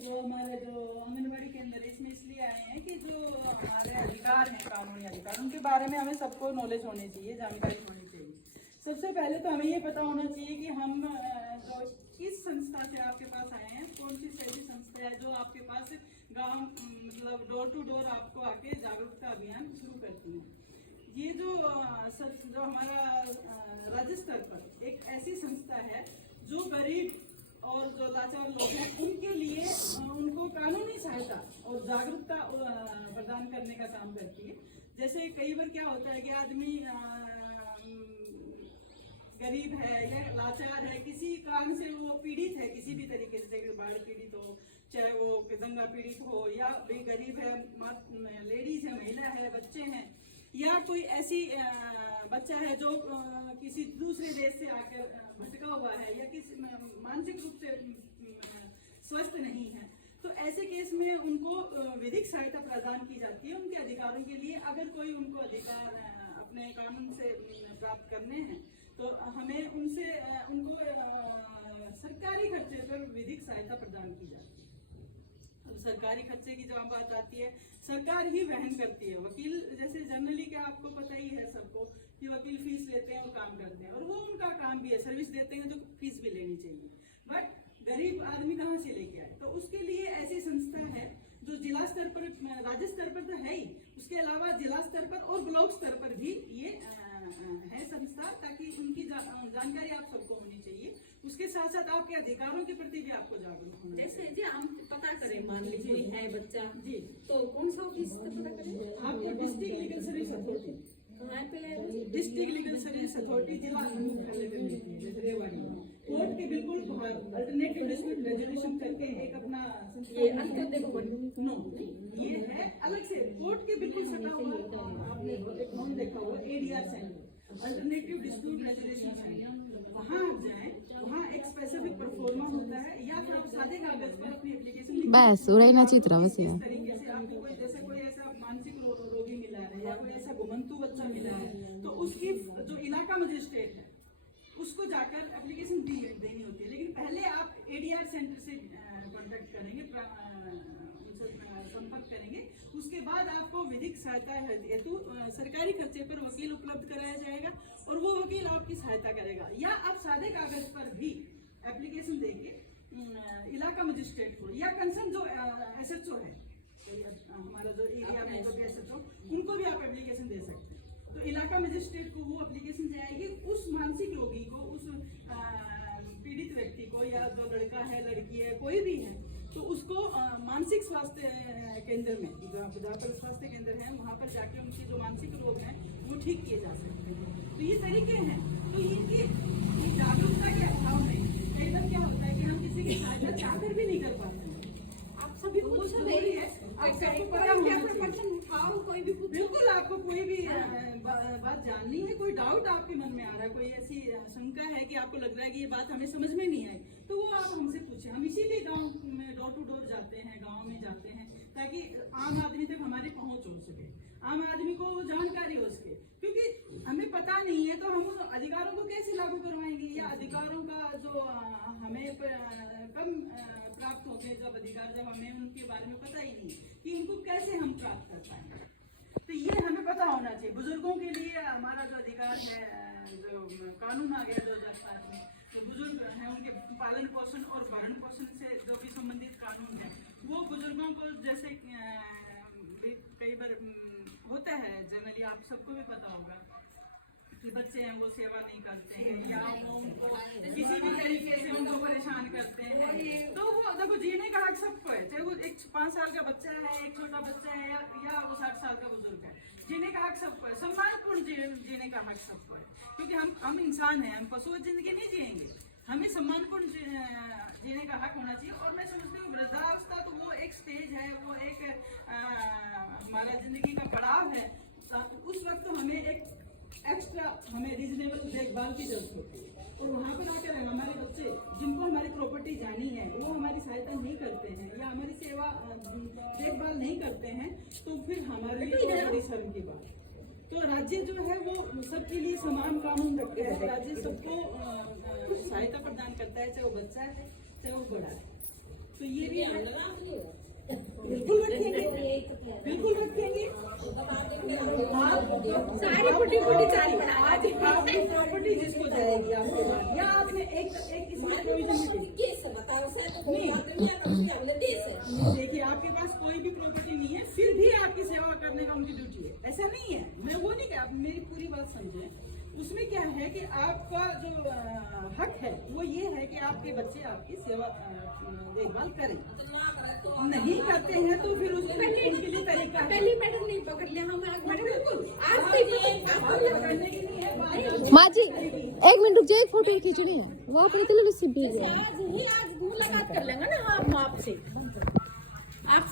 जो हमारे जो आंगनबाड़ी केंद्र इसमें इसलिए आए हैं कि जो हमारे अधिकार हैं, कानूनी अधिकार, उनके बारे में हमें सबको नॉलेज होनी चाहिए, जानकारी होनी चाहिए। सबसे पहले तो हमें ये पता होना चाहिए कि हम जो किस संस्था से आपके पास आए हैं, कौन सी ऐसी संस्था है जो आपके पास गांव मतलब डोर टू डोर आपको आके जागरूकता अभियान शुरू करती है। ये जो हमारा राज्य स्तर पर एक ऐसी संस्था है जो गरीब और जो लाचार लोग हैं उनके लिए उनको कानूनी सहायता और जागरूकता प्रदान करने का काम करती है। जैसे कई बार क्या होता है कि आदमी गरीब है या लाचार है, किसी कारण से वो पीड़ित है, किसी भी तरीके से, बाढ़ पीड़ित हो, चाहे वो दंगा पीड़ित हो, या भी गरीब है, लेडीज है, महिला है, बच्चे हैं, या कोई ऐसी बच्चा है जो किसी दूसरे देश से आकर भटका हुआ है या किसी मानसिक रूप से स्वस्थ नहीं है, तो ऐसे केस में उनको विधिक सहायता प्रदान की जाती है उनके अधिकारों के लिए। अगर कोई उनको अधिकार अपने कानून से प्राप्त करने हैं तो हमें उनसे उनको सरकारी खर्चे पर विधिक सहायता प्रदान की जाती है। अब सरकारी खर्चे की जब बात आती है, सरकार ही वहन करती है। वकील जैसे जनरली क्या आपको पता ही है सबको कि वकील फीस लेते हैं और काम करते हैं, और वो उनका काम भी है, सर्विस देते हैं तो फीस भी लेनी चाहिए। बट गरीब आदमी कहाँ से लेके आए, तो उसके लिए ऐसी संस्था है जो जिला स्तर पर, राज्य स्तर पर तो है ही, उसके अलावा जिला स्तर पर और ब्लॉक स्तर पर भी ये है संस्था, ताकि उनकी जानकारी आप सबको होनी चाहिए। उसके साथ साथ आपके अधिकारों के प्रति भी आपको जागरूक होना। जैसे जी हम पता करें, मान लीजिए कोई है बच्चा जी, तो कौन सा ऑफिस से पता करें? आपको डिस्ट्रिक्ट लीगल सर्विस अथॉरिटी, कहाँ पे है? डिस्ट्रिक्ट लीगल सर्विस अथॉरिटी जिला मुख्यालय पे मिलती है, जैसे रेवाड़ी कोर्ट के बिल्कुल बाहर अल्टरनेटिव डिस्प्यूट रेजोल्यूशन करके एक अपना ये अंत्योदय भवन नो, ये है अलग से कोर्ट के बिल्कुल सटा हुआ, आपने एक नॉन देखा हुआ ADR centre, alternative dispute resolution centre, वहाँ आप जाएं, वहाँ एक स्पेसिफिक परफॉर्मा होता है, या फिर आप सादे कागज पर अपनी एप्लीकेशन बस उड़ाई चित्र इस तरीके से आपको कोई जैसे कोई ऐसा मानसिक रोगी मिला है या कोई ऐसा घुमंतु बच्चा मिला है, तो उसकी जो इलाका मजिस्ट्रेट है उसको जाकर एप्लीकेशन देनी होती है। लेकिन पहले आप एडीआर सेंटर से कॉन्टेक्ट करेंगे, संपर्क करेंगे, उसके बाद आपको विधिक सहायता हेतु सरकारी खर्चे पर वकील उपलब्ध कराया जाएगा और वो वकील आपकी सहायता करेगा। या आप सादे कागज पर भी एप्लीकेशन देके इलाका मजिस्ट्रेट को या कंसर्न जो एसएचओ है, हमारा जो एरिया में जो एसएचओ, उनको भी आप एप्लीकेशन दे सकते हैं। तो इलाका मजिस्ट्रेट को वो एप्लीकेशन जाएगी उस मानसिक रोगी को, उस पीड़ित व्यक्ति को, या जो लड़का है, लड़की है, कोई भी है, तो उसको मानसिक स्वास्थ्य केंद्र में, जहाँ पर स्वास्थ्य केंद्र है, वहाँ पर जाके उनके जो मानसिक रोग हैं वो ठीक किए जा सकते हैं। तो ये तरीके हैं। तो ये जागरूकता के अभाव में कई बार क्या होता है कि हम किसी की सहायता चाहकर भी नहीं कर पाते हैं। आप सभी को जरूरी है, आपको पता होना चाहिए, कोई भी बिल्कुल आपको कोई भी बात जाननी है, कोई डाउट आपके मन में आ रहा है, कोई ऐसी शंका है कि आपको लग रहा है कि ये बात हमें समझ में नहीं आई, तो वो आप हमसे पूछें। हम इसीलिए गांव में डोर टू डोर जाते हैं, गांव में जाते हैं, ताकि आम आदमी तक हमारी पहुंच हो सके, आम आदमी को जानकारी हो सके। क्योंकि हमें पता नहीं है तो हम अधिकारों को कैसे लागू करवाएंगे, या अधिकारों का जो हमें कम प्राप्त होते हैं जब अधिकार, जब हमें उनके बारे में पता ही नहीं कि उनको कैसे हम प्राप्त कर पाएंगे। तो ये हमें पता होना चाहिए। बुजुर्गों के लिए हमारा जो अधिकार है, जो कानून आ गया 2005 में, तो बुजुर्ग हैं उनके पालन पोषण और भरण पोषण से जो भी संबंधित कानून है, वो बुजुर्गों को जैसे कई बार होता है, जनरली आप सबको भी पता होगा कि बच्चे हैं वो सेवा नहीं करते हैं, या वो उनको किसी भी तरीके से उनको परेशान करते हैं, तो वो देखो जीने का हक सबको है, चाहे वो एक 5 साल का बच्चा है, एक छोटा बच्चा है, या वो 60 साल का बुजुर्ग है, जीने का हक सबको है, सम्मानपूर्ण जीने का हक सबको है। क्योंकि हम इंसान हैं, हम पशु जिंदगी नहीं जिएंगे, हमें सम्मानपूर्ण जीने का हक होना चाहिए। और मैं समझती हूँ वृद्धावस्था तो वो एक स्टेज है, वो एक हमारा जिंदगी का पड़ाव है, उस वक्त हमें एक एक्स्ट्रा हमें रीजनेबल देखभाल की जरूरत होती है। और वहाँ पर आकर हमारे बच्चे जिनको हमारी प्रॉपर्टी जानी है वो हमारी सहायता नहीं करते हैं या हमारी सेवा देखभाल नहीं करते हैं, तो फिर हमारे लिए बड़ी शर्म की बात। तो राज्य जो है वो सबके लिए समान कानून रखते हैं, राज्य सबको सहायता प्रदान करता है, चाहे वो बच्चा है चाहे वो बड़ा है। तो ये भी है, बिल्कुल रखेंगे, बिल्कुल रखेंगे। सारी फुटी चाल आज आपकी प्रॉपर्टी जिसको जाएगी आपके बाद, या आपने एक इसमें प्रोविजन नहीं देखिए, आपके पास कोई भी प्रॉपर्टी नहीं है, फिर भी आपकी सेवा करने का उनकी ड्यूटी है, ऐसा नहीं है। मैं वो नहीं कहा, आप मेरी पूरी बात समझे। उसमें क्या है कि आपका जो हक है वो ये है कि आपके बच्चे आपकी सेवा देखभाल करें। नहीं करते हैं तो फिर उसके लिए तरीका पहली मैडम नहीं पकड़ लिया हम बिल्कुल आज पकड़ने के लिए है। माँ जी 1 मिनट रुक जाए, एक फोटो खींचनी है, वो आपने तो रिसीव भेज दिया। आज मुलाकात कर लेंगे ना हम आपसे। आप